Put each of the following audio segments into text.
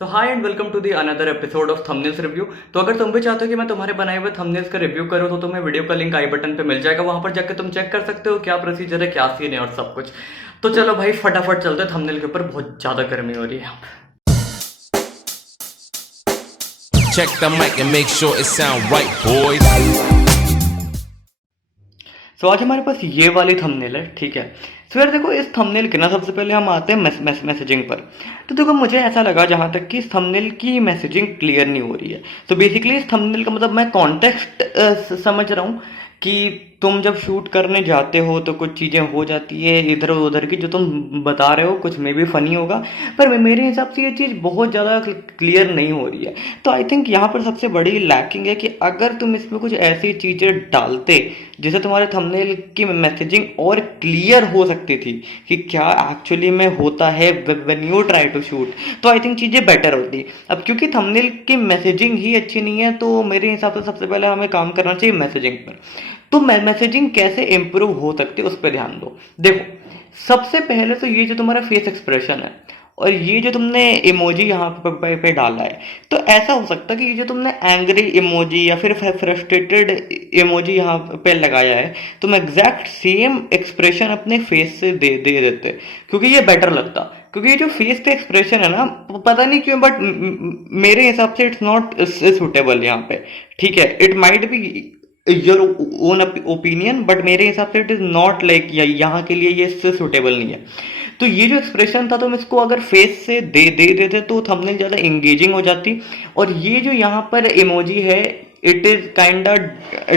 So hi and welcome to the another episode of thumbnails review. तो अगर तुम भी चाहते हो कि मैं तुम्हारे बनाए हुए थंबनेल्स का रिव्यू करूँ तो तुम्हें वीडियो का लिंक आई बटन पे मिल जाएगा, वहां पर जाकर तुम चेक कर सकते हो क्या प्रोसीजर है, क्या सीन है और सब कुछ। तो चलो भाई फटाफट चलते हैं थंबनेल के ऊपर, बहुत ज्यादा गर्मी हो रही है यहाँ पे। Check the mic and make sure it sound right, boys. सो आज हमारे पास ये वाली थंबनेल है, ठीक है। सो यार देखो, इस थंबनेल के ना सबसे पहले हम आते हैं मैसेजिंग पर। तो देखो मुझे ऐसा लगा जहाँ तक कि इस थंबनेल की मैसेजिंग क्लियर नहीं हो रही है। तो बेसिकली इस थंबनेल का मतलब मैं कॉन्टेक्स्ट समझ रहा हूँ कि तुम जब शूट करने जाते हो तो कुछ चीज़ें हो जाती है इधर उधर की, जो तुम बता रहे हो कुछ में भी फनी होगा, पर मेरे हिसाब से ये चीज़ बहुत ज़्यादा क्लियर नहीं हो रही है। तो आई थिंक यहाँ पर सबसे बड़ी लैकिंग है कि अगर तुम इसमें कुछ ऐसी चीज़ें डालते जिससे तुम्हारे थंबनेल की मैसेजिंग और क्लियर हो सकती थी कि क्या एक्चुअली में होता है when you try to shoot, तो आई थिंक चीज़ें बेटर होती। अब क्योंकि थंबनेल की मैसेजिंग ही अच्छी नहीं है तो मेरे हिसाब से सबसे पहले हमें काम करना चाहिए मैसेजिंग पर। तो मैसेजिंग कैसे इंप्रूव हो सकती है उस पर ध्यान दो। देखो सबसे पहले तो ये जो तुम्हारा फेस एक्सप्रेशन है और ये जो तुमने इमोजी यहाँ पे डाला है, तो ऐसा हो सकता है कि ये जो तुमने एंग्री इमोजी या फिर फ्रस्ट्रेटेड इमोजी यहाँ पे लगाया है, तुम एग्जैक्ट सेम एक्सप्रेशन अपने फेस से दे देते, क्योंकि ये बेटर लगता। क्योंकि ये जो फेस का एक्सप्रेशन है ना, पता नहीं क्यों बट मेरे हिसाब से इट्स नॉट सुटेबल यहाँ पे, ठीक है। It might be your own opinion but मेरे हिसाब से इट इज नॉट लाइक यहाँ के लिए ये इससे सुटेबल नहीं है। तो ये जो एक्सप्रेशन था तुम इसको अगर फेस से दे देते तो थंबनेल ज़्यादा इंगेजिंग हो जाती। और ये जो यहाँ पर इमोजी है इट इज़ काइंड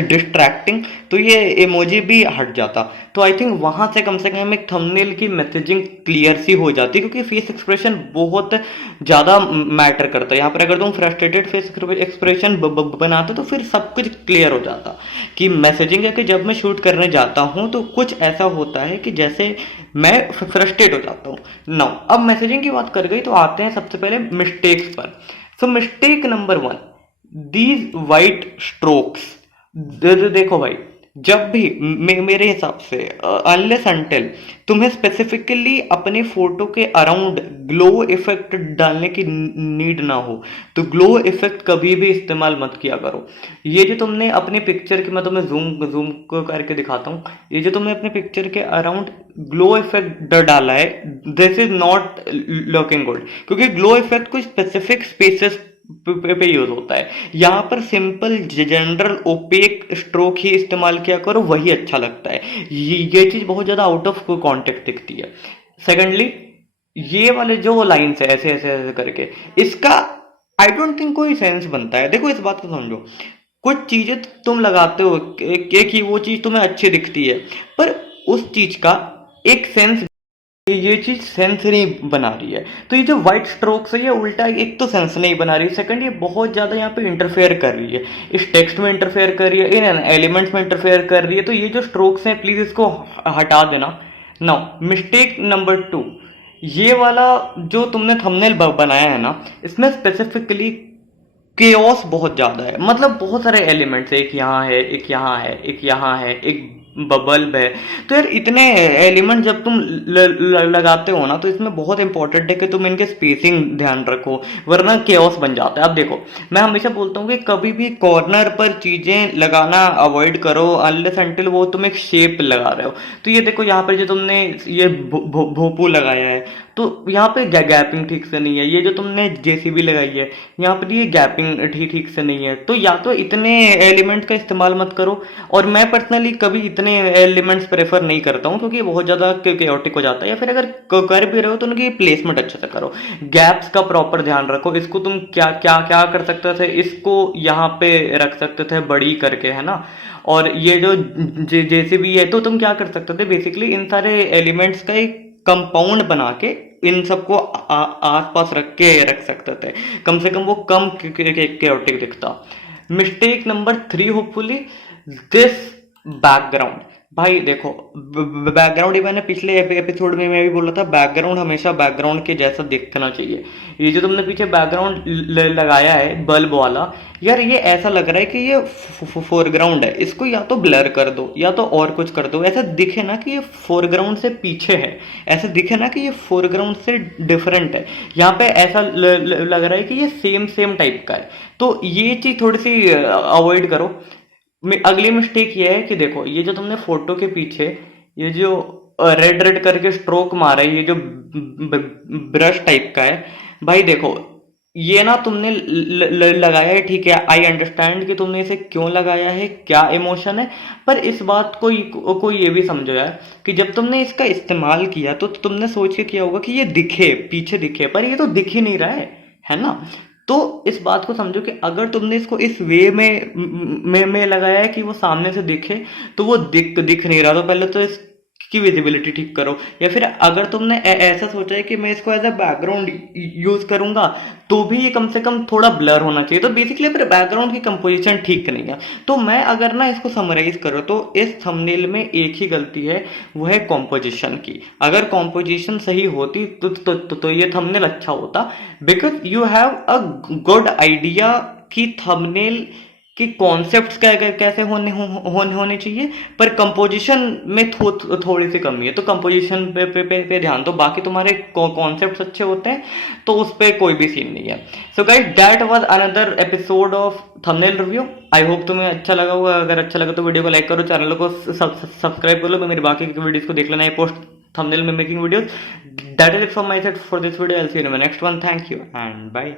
डिस्ट्रैक्टिंग, तो ये इमोजी भी हट जाता। तो आई थिंक वहाँ से कम एक थंबनेल की मैसेजिंग क्लियर सी हो जाती, क्योंकि फेस एक्सप्रेशन बहुत ज़्यादा मैटर करता है यहाँ पर। अगर तुम फ्रस्ट्रेटेड फेस एक्सप्रेशन बनाते तो फिर सब कुछ क्लियर हो जाता कि मैसेजिंग है कि जब मैं शूट करने जाता हूँ तो कुछ ऐसा होता है कि जैसे मैं फ्रस्ट्रेट हो जाता हूँ। नाउ अब मैसेजिंग की बात कर गई तो आते हैं सबसे पहले मिस्टेक्स पर। So mistake number 1, these white strokes. देखो भाई, जब भी मेरे हिसाब से अनलेस अनटिल तुम्हें स्पेसिफिकली अपने फोटो के अराउंड ग्लो इफेक्ट डालने की नीड ना हो तो ग्लो इफेक्ट कभी भी इस्तेमाल मत किया करो। ये जो तुमने अपनी पिक्चर की, मैं तुम्हें जूम को करके दिखाता हूँ, ये जो तुमने अपने पिक्चर के अराउंड ग्लो इफेक्ट डाला है, this is not looking good, क्योंकि ग्लो इफेक्ट कुछ स्पेसिफिक स्पेसेस पे यूज होता है। यहाँ पर सिंपल जनरल ओपेक स्ट्रोक ही इस्तेमाल किया करो, वही अच्छा लगता है। ये चीज बहुत ज्यादा आउट ऑफ कॉन्टेक्स्ट दिखती है। सेकेंडली, ये वाले जो लाइन्स है ऐसे ऐसे ऐसे करके, इसका आई डोंट थिंक कोई सेंस बनता है। देखो इस बात को समझो, कुछ चीजें तुम लगाते हो कि वो चीज तुम्हें अच्छी दिखती है, पर उस चीज का एक सेंस, ये चीज सेंस नहीं बना रही है। तो ये जो व्हाइट स्ट्रोक्स है ये उल्टा, एक तो सेंस नहीं बना रही, सेकंड ये बहुत ज्यादा यहाँ पे इंटरफेयर कर रही है, इस टेक्स्ट में इंटरफेयर कर रही है, इन एलिमेंट्स में इंटरफेयर कर रही है। तो ये जो स्ट्रोक्स हैं प्लीज इसको हटा देना। नाउ मिस्टेक नंबर 2, ये वाला जो तुमने थंबनेल बनाया है ना, इसमें स्पेसिफिकली केओस बहुत ज्यादा है। मतलब बहुत सारे एलिमेंट्स है, एक यहाँ है, एक यहाँ है, एक यहाँ है, एक बल्ब है। तो यार इतने एलिमेंट जब तुम लगाते हो ना, तो इसमें बहुत इंपॉर्टेंट है कि तुम इनके स्पेसिंग ध्यान रखो, वरना केओस बन जाता है। अब देखो, मैं हमेशा बोलता हूँ कि कभी भी कॉर्नर पर चीजें लगाना अवॉइड करो अनलेस अनटिल वो तुम एक शेप लगा रहे हो। तो ये देखो, यहाँ पर जो तुमने ये भोपू लगाया है, तो यहाँ पे गैपिंग ठीक से नहीं है। ये जो तुमने जेसीबी लगाई है, यहाँ पर ये गैपिंग ठीक से नहीं है। तो या तो इतने एलिमेंट्स का इस्तेमाल मत करो, और मैं पर्सनली कभी इतने एलिमेंट्स प्रेफर नहीं करता हूँ क्योंकि बहुत ज़्यादा केओटिक हो जाता है। या फिर अगर कर भी रहे हो तो उनकी प्लेसमेंट अच्छे से करो, गैप्स का प्रॉपर ध्यान रखो। इसको तुम क्या क्या क्या कर सकते थे, इसको यहाँ पे रख सकते थे बड़ी करके, है ना। और ये जो जेसीबी है तो तुम क्या कर सकते थे, बेसिकली इन सारे एलिमेंट्स का एक कंपाउंड बना के इन सबको आसपास रख सकते थे, कम से कम वो कम केओटिक दिखता। Mistake number 3, hopefully this background. भाई देखो, बैकग्राउंड ही मैंने पिछले एपिसोड में मैं भी बोला था, बैकग्राउंड हमेशा बैकग्राउंड के जैसा दिखना चाहिए। ये जो तुमने पीछे बैकग्राउंड लगाया है बल्ब वाला, यार ये ऐसा लग रहा है कि ये फोरग्राउंड है, इसको या तो ब्लर कर दो या तो और कुछ कर दो, ऐसा दिखे ना कि ये फोरग्राउंड से पीछे है, ऐसा दिखे ना कि ये फोरग्राउंड से डिफरेंट है। यहाँ पे ऐसा लग रहा है कि ये सेम सेम टाइप का है। तो ये चीज थोड़ी सी अवॉइड करो। अगली मिस्टेक ये है कि देखो, ये जो तुमने फोटो के पीछे ये जो रेड रेड करके स्ट्रोक मारा है, ये जो ब्रश टाइप का है, भाई देखो ये ना तुमने लगाया है, ठीक है, आई अंडरस्टैंड कि तुमने इसे क्यों लगाया है, क्या इमोशन है, पर इस बात को ये भी समझो यार कि जब तुमने इसका इस्तेमाल किया तो तुमने सोच के किया होगा कि ये दिखे, पीछे दिखे, पर ये तो दिख ही नहीं रहा है ना। तो इस बात को समझो कि अगर तुमने इसको इस वे में लगाया है कि वो सामने से दिखे, तो वो दिख नहीं रहा, तो पहले तो इसकी विजिबिलिटी ठीक करो। या फिर अगर तुमने ऐसा सोचा है कि मैं इसको एज अ बैकग्राउंड यूज करूंगा, तो भी ये कम से कम थोड़ा ब्लर होना चाहिए। तो बेसिकली फिर बैकग्राउंड की कंपोजिशन ठीक नहीं है। तो मैं अगर ना इसको समराइज करूँ तो इस थंबनेल में एक ही गलती है, वो है कॉम्पोजिशन की। अगर कॉम्पोजिशन सही होती तो ये थंबनेल अच्छा होता, because you have a good idea कि थंबनेल कि कॉन्सेप्ट्स कैसे होने चाहिए, पर कंपोजिशन में थोड़ी सी कमी है। तो कंपोजिशन पे ध्यान दो, बाकी तुम्हारे कॉन्सेप्ट्स अच्छे होते हैं, तो उस पर कोई भी सीन नहीं है। So guys, that was another episode of thumbnail review. I hope तुम्हें अच्छा लगा होगा। अगर अच्छा लगा तो वीडियो को लाइक करो, चैनल को सब्सक्राइब कर लो, मेरी बाकी की वीडियोस को देख लेना है, पोस्ट थंबनेल में making videos. That is it from my side for this video. I will see you in my next one. Thank you and bye.